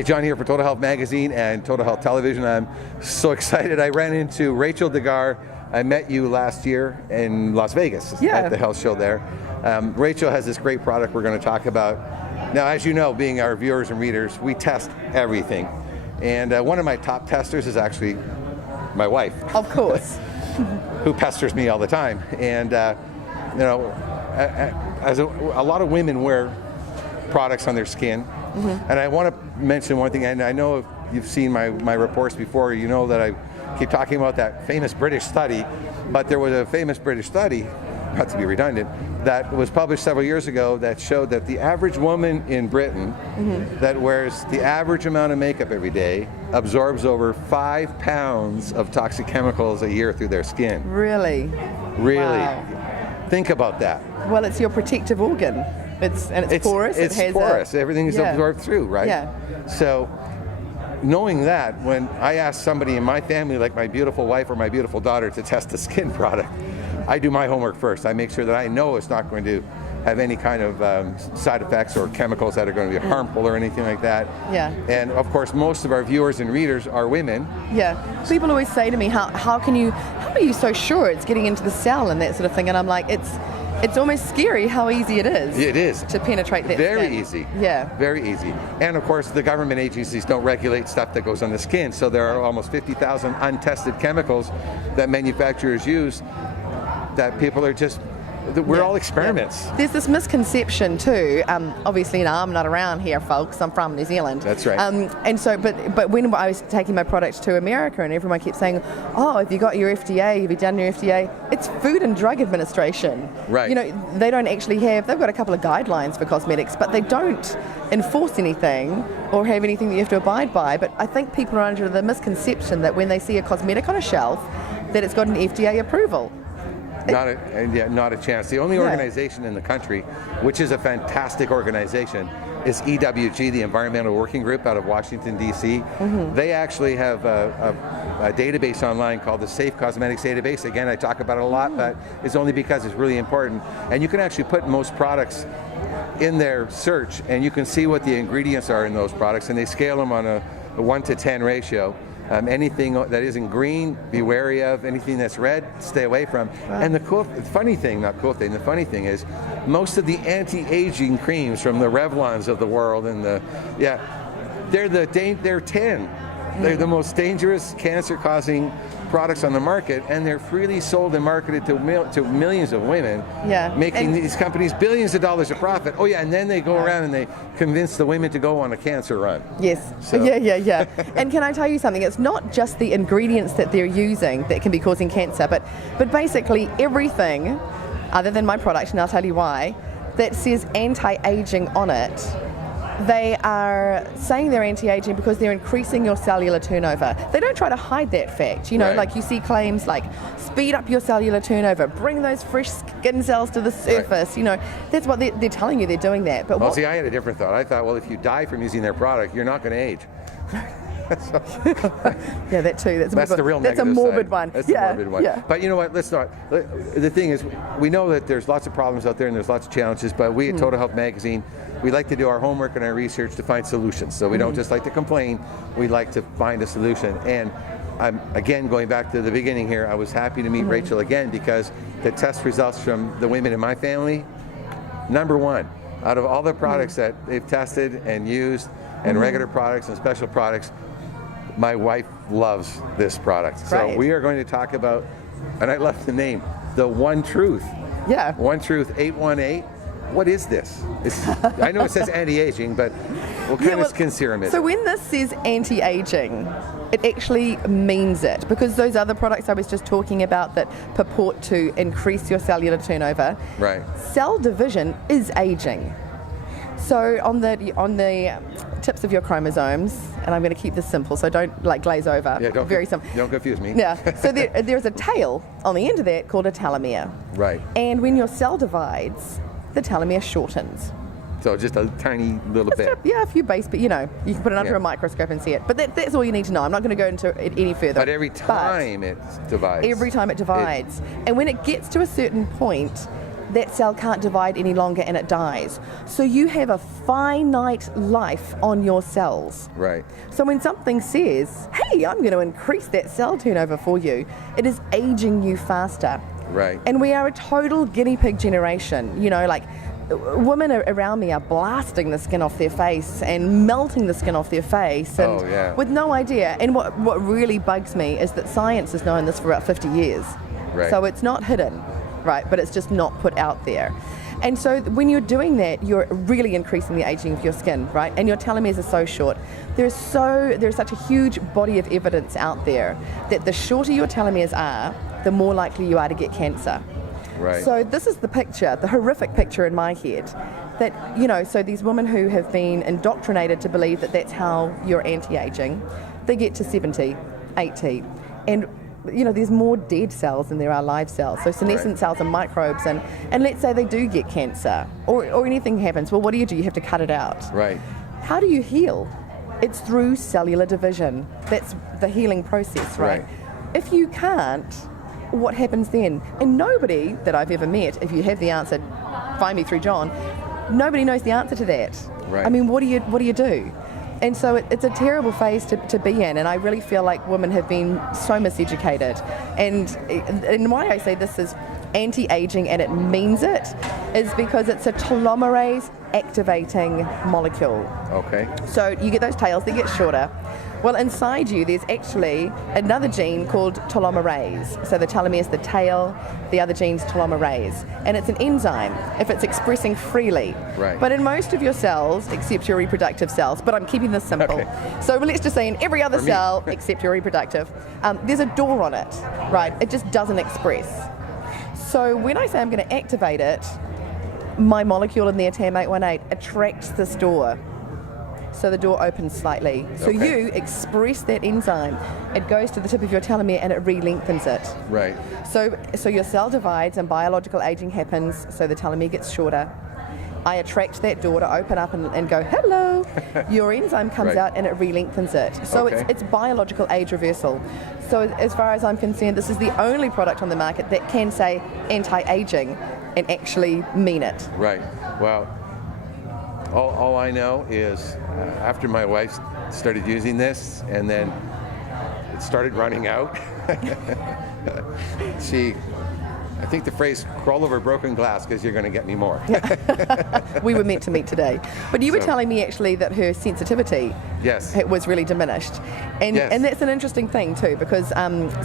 Hi, John here for Total Health Magazine and Total Health Television. I'm so excited. I ran into Rachael Degar. I met you last year in Las Vegas at the health show there. Rachael has this great product we're going to talk about. Now, as you know, being our viewers and readers, we test everything. And one of my top testers is actually my wife. Of course. Who pesters me all the time. And, you know, as a lot of women wear products on their skin. And I want to mention one thing, and I know if you've seen my reports before, you know that I keep talking about that famous British study, but there was a famous British study, not to be redundant, that was published several years ago that showed that the average woman in Britain that wears the average amount of makeup every day absorbs over 5 pounds of toxic chemicals a year through their skin. Really? Really. Wow. Think about that. Well, it's your protective organ. It's porous. It's porous. Everything is absorbed through, right? Yeah. So, knowing that, when I ask somebody in my family, like my beautiful wife or my beautiful daughter, to test a skin product, I do my homework first. I make sure that I know it's not going to have any kind of side effects or chemicals that are going to be harmful or anything like that. Yeah. And of course, most of our viewers and readers are women. Yeah. People always say to me, how are you so sure it's getting into the cell and that sort of thing? And I'm like, it's almost scary how easy it is. It is. To penetrate that Very skin. easy. Yeah. Very easy. And of course, the government agencies don't regulate stuff that goes on the skin. So there are almost 50,000 untested chemicals that manufacturers use that people are just, we're all experiments. Yeah. There's this misconception too. Obviously, I'm not around here, folks. I'm from New Zealand. That's right. And so, but when I was taking my product to America, and everyone kept saying, "Oh, have you got your FDA? Have you done your FDA?" It's Food and Drug Administration. Right. You know, they don't actually have. They've got a couple of guidelines for cosmetics, but they don't enforce anything or have anything that you have to abide by. But I think people are under the misconception that when they see a cosmetic on a shelf, that it's got an FDA approval. Not a chance. The only organization in the country, which is a fantastic organization, is EWG, the Environmental Working Group out of Washington, D.C. They actually have a database online called the Safe Cosmetics Database. Again, I talk about it a lot, but it's only because it's really important. And you can actually put most products in their search, and you can see what the ingredients are in those products, and they scale them on a 1 to 10 ratio. Anything that isn't green, be wary of. Anything that's red, stay away from. Wow. And the funny thing is, most of the anti-aging creams from the Revlons of the world and they're 10. They're the most dangerous cancer-causing products on the market, and they're freely sold and marketed to millions of women, making these companies billions of dollars of profit. Oh yeah, and then they go around and they convince the women to go on a cancer run. Yes. So. Yeah. And can I tell you something? It's not just the ingredients that they're using that can be causing cancer, but basically everything, other than my product, and I'll tell you why, that says anti-aging on it. They are saying they're anti-aging because they're increasing your cellular turnover. They don't try to hide that fact. You know, like you see claims like speed up your cellular turnover, bring those fresh skin cells to the surface. Right. You know, that's what they're telling you they're doing that. But see, I had a different thought. I thought, well, if you die from using their product, you're not going to age. Yeah, that too. That's the real negative That's a morbid side. one. That's the morbid one. Yeah. But you know what? Let's not. The thing is, we know that there's lots of problems out there and there's lots of challenges, but we at Total Health Magazine, we like to do our homework and our research to find solutions. So we don't just like to complain, we like to find a solution. And I'm, again, going back to the beginning here, I was happy to meet Rachael again because the test results from the women in my family, #1, out of all the products that they've tested and used, and regular products and special products, my wife loves this product. So we are going to talk about, and I left the name, the One Truth. Yeah. One Truth 818. What is this? I know it says anti-aging, but what kind of skin serum is it? So when this says anti-aging, it actually means it, because those other products I was just talking about that purport to increase your cellular turnover, cell division is aging. So on the tips of your chromosomes, and I'm going to keep this simple, so don't glaze over. Yeah, very simple. Don't confuse me. Yeah. So there's a tail on the end of that called a telomere. Right. And when your cell divides, the telomere shortens. So just a tiny little bit. A few base, but you can put it under a microscope and see it. But that's all you need to know. I'm not going to go into it any further. But every time it divides. Every time it divides. And when it gets to a certain point, that cell can't divide any longer and it dies. So you have a finite life on your cells. Right. So when something says, hey, I'm going to increase that cell turnover for you, it is aging you faster. Right. And we are a total guinea pig generation. You know, like women around me are blasting the skin off their face and melting the skin off their face and with no idea. And what really bugs me is that science has known this for about 50 years. Right. So it's not hidden, right? But it's just not put out there. And so when you're doing that, you're really increasing the aging of your skin, right? And your telomeres are so short. There's such a huge body of evidence out there that the shorter your telomeres are, the more likely you are to get cancer. Right. So this is the picture, the horrific picture in my head, that, you know, so these women who have been indoctrinated to believe that that's how you're anti-aging, they get to 70, 80, and you know, there's more dead cells than there are live cells. So senescent cells and microbes, and let's say they do get cancer or anything happens. Well, what do? You have to cut it out. Right. How do you heal? It's through cellular division. That's the healing process, right? If you can't, what happens then? And nobody that I've ever met, if you have the answer, find me through John, nobody knows the answer to that. Right. I mean, what do you do? And so it's a terrible phase to be in, and I really feel like women have been so miseducated. And why I say this is anti-aging and it means it is because it's a telomerase activating molecule. Okay. So you get those tails, they get shorter. Well, inside you, there's actually another gene called telomerase. So the telomere is the tail, the other gene's telomerase. And it's an enzyme if it's expressing freely. Right. But in most of your cells, except your reproductive cells, but I'm keeping this simple. Okay. So let's just say in every other cell, except your reproductive, there's a door on it, right? It just doesn't express. So when I say I'm going to activate it, my molecule in there, TAM818, attracts this door. So the door opens slightly. So you express that enzyme. It goes to the tip of your telomere and it re-lengthens it. Right. So your cell divides and biological aging happens, so the telomere gets shorter. I attract that door to open up and go, hello. Your enzyme comes out and it re-lengthens it. So it's biological age reversal. So as far as I'm concerned, this is the only product on the market that can say anti-aging and actually mean it. Right. Well, all I know is after my wife started using this and then it started running out, I think the phrase crawl over broken glass because you're going to get me more. We were meant to meet today. But you were telling me actually that her sensitivity was really diminished. And that's an interesting thing too, because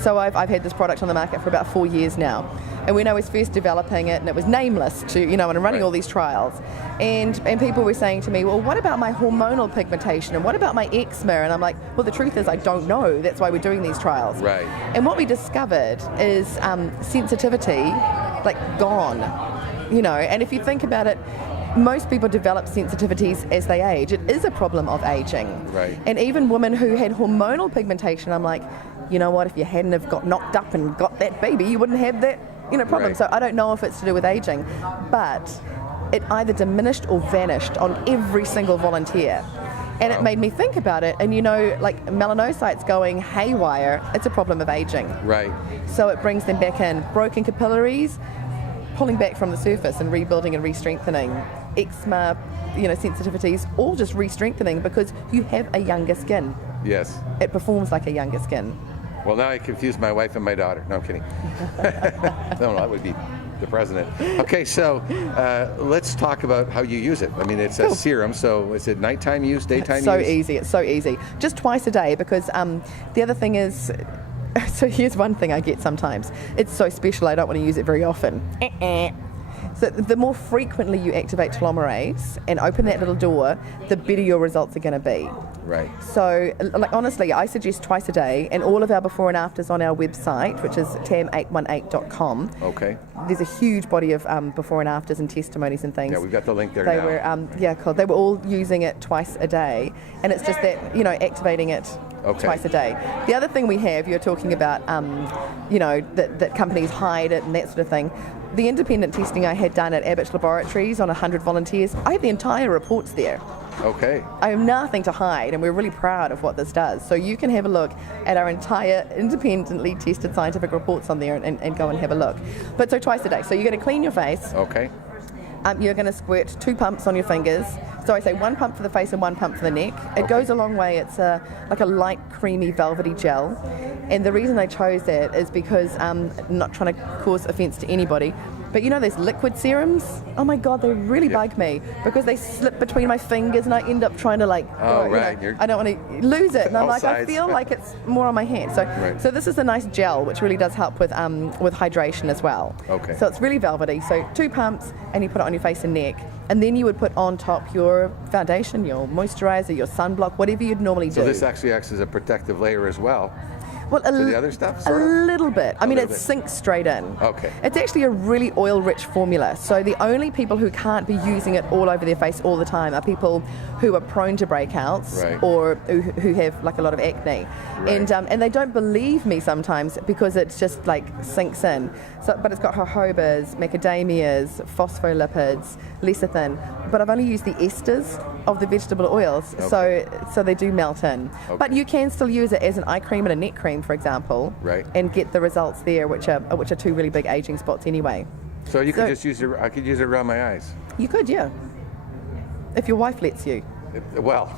so I've had this product on the market for about 4 years now. And when I was first developing it, and it was nameless and running all these trials, and people were saying to me, well, what about my hormonal pigmentation? And what about my eczema? And I'm like, well, the truth is I don't know. That's why we're doing these trials. Right. And what we discovered is sensitivity, like gone, and if you think about it, most people develop sensitivities as they age. It is a problem of aging. Right. And even women who had hormonal pigmentation, I'm like, you know what, if you hadn't have got knocked up and got that baby, you wouldn't have that problem. Right. So I don't know if it's to do with aging, but it either diminished or vanished on every single volunteer. And it made me think about it, and like melanocytes going haywire, it's a problem of aging. Right. So it brings them back in. Broken capillaries, pulling back from the surface and rebuilding and re-strengthening. Eczema, sensitivities, all just re-strengthening because you have a younger skin. Yes. It performs like a younger skin. Well, now I confused my wife and my daughter. No, I'm kidding. No, that would be the president. Okay, so let's talk about how you use it. I mean, it's a serum, so is it nighttime use, daytime use? It's so easy. Just twice a day, because the other thing is, so here's one thing I get sometimes. It's so special, I don't want to use it very often. So the more frequently you activate telomerase and open that little door, the better your results are going to be. Right. So, like, honestly, I suggest twice a day, and all of our before and afters on our website, which is tam818.com. Okay. There's a huge body of before and afters and testimonies and things. Yeah, we've got the link there they now. Were, cool. They were all using it twice a day, and it's just that, activating it twice a day. The other thing we have, you're talking about, that companies hide it and that sort of thing. The independent testing I had done at Abbott's Laboratories on 100 volunteers, I have the entire reports there. Okay. I have nothing to hide, and we're really proud of what this does. So you can have a look at our entire independently tested scientific reports on there and go and have a look. But so twice a day. So you're going to clean your face. Okay. You're going to squirt 2 pumps on your fingers. So I say 1 pump for the face and 1 pump for the neck. It goes a long way. It's like a light, creamy, velvety gel. And the reason I chose that is because I'm not trying to cause offense to anybody, but you know those liquid serums? Oh my God, they really bug me because they slip between my fingers and I end up trying to like, I don't want to lose it. And I'm like, I feel like it's more on my hand. So this is a nice gel, which really does help with hydration as well. Okay. So it's really velvety. So 2 pumps and you put it on your face and neck. And then you would put on top your foundation, your moisturizer, your sunblock, whatever you'd normally do. So this actually acts as a protective layer as well. Well, the other stuff, a little bit. I mean, it bit. sinks straight in. Okay. It's actually a really oil-rich formula. So the only people who can't be using it all over their face all the time are people who are prone to breakouts or who have like a lot of acne. Right. And they don't believe me sometimes because it just like sinks in. So, but it's got jojobas, macadamias, phospholipids, lecithin. But I've only used the esters of the vegetable oils, so they do melt in. Okay. But you can still use it as an eye cream and a neck cream, for example, and get the results there, which are 2 really big aging spots anyway. So you could just use it. I could use it around my eyes. You could, yeah, if your wife lets you. Well,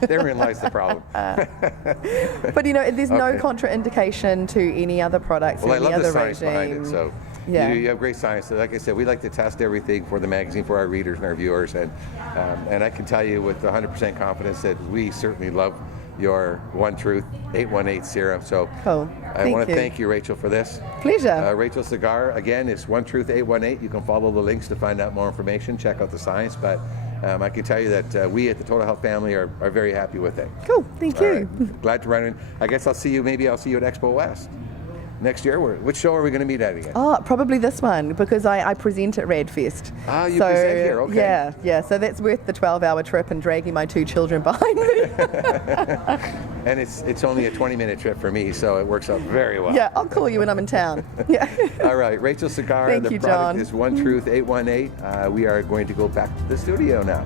therein lies the problem. But you know, there's no contraindication to any other products or any other science regime. Behind it. So you have great science. So like I said, we like to test everything for the magazine for our readers and our viewers, and I can tell you with 100% confidence that we certainly love your One Truth 818 serum. So I want to thank you, Rachel, for this. Pleasure. Rachel Cigar, again, is One Truth 818. You can follow the links to find out more information, check out the science, but I can tell you that we at the Total Health family are very happy with it. Cool, thank you. Right. Glad to run in. I guess I'll see you at Expo West next year. Which show are we going to meet at again? Oh, probably this one, because I present at Radfest. Ah, you present here, okay. Yeah, so that's worth the 12-hour trip and dragging my 2 children behind me. And it's only a 20-minute trip for me, so it works out very well. Yeah, I'll call you when I'm in town. Yeah. All right, Rachel Cigar, Thank the you, product John. is One Truth 818. We are going to go back to the studio now.